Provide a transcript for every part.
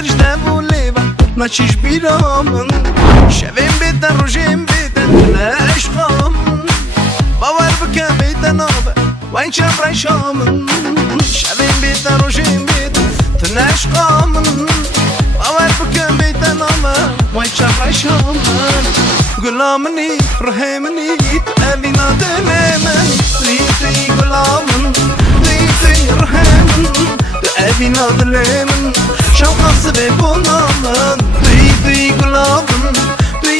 skirjde vuleva na çiş biramın şevim beten rojim beten neşkam bavar bike beten ave vay çabray şamın şevim beten rojim beten neşkamın bavar bike beten ave vay çabray şamın gulamni rahimni evina dönemen li gulamın li rahimni evina dönemen şavkası ve bunamın duy gulamın duy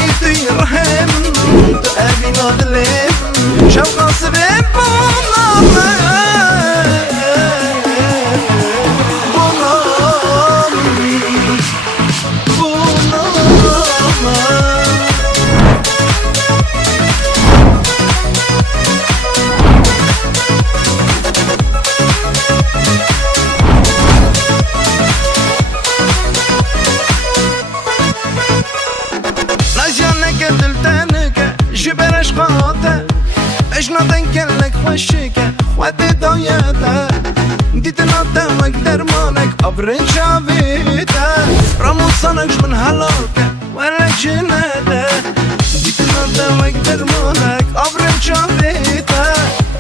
rahimni evina dönemen şavkası ve bunamın جبر اشقاته اجنادن كلك خشكه ودي ضياته ديت نطمك درمانك ابرن شافيته رموصنك من هلاكه ولا جناده ديت نطمك درمانك ابرن شافيته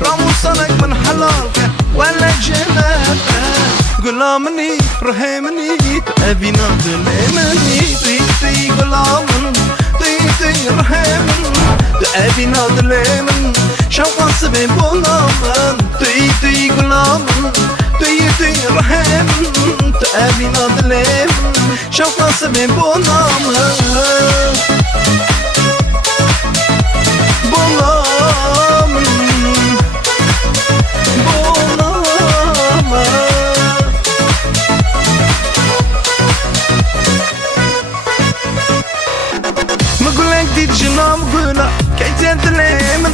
رموصنك من هلاكه ولا جناده غلامني رحمني ابينا دلمني تي غلامن تي رحمني evin adlemin şavkası ve bunamın tüy gulamın tüy rahimın evin adlemin şavkası ve bunamın bunamın مقولك دي جنام قولا كيتين تليمن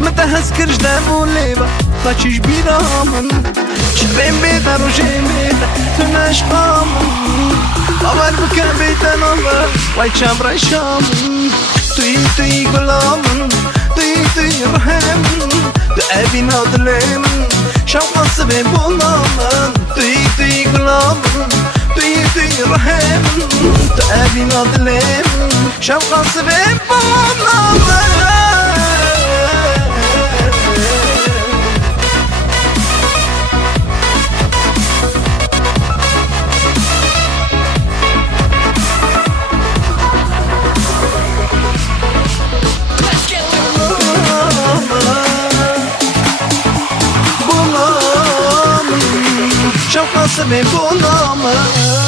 متى هسكرش دابو ليبا طاچيش بيرامن شبين بيتا روشين بيتا تناش قامن أول بكا بيتا نظر واي شامراي شامن تي قلامن تي رحمن تأبي نادليمن شوقا سبين بولامن تي قلامن تي رحمن تأبي نادليمن شوقا سبين بولامن شوقا سبين بولامن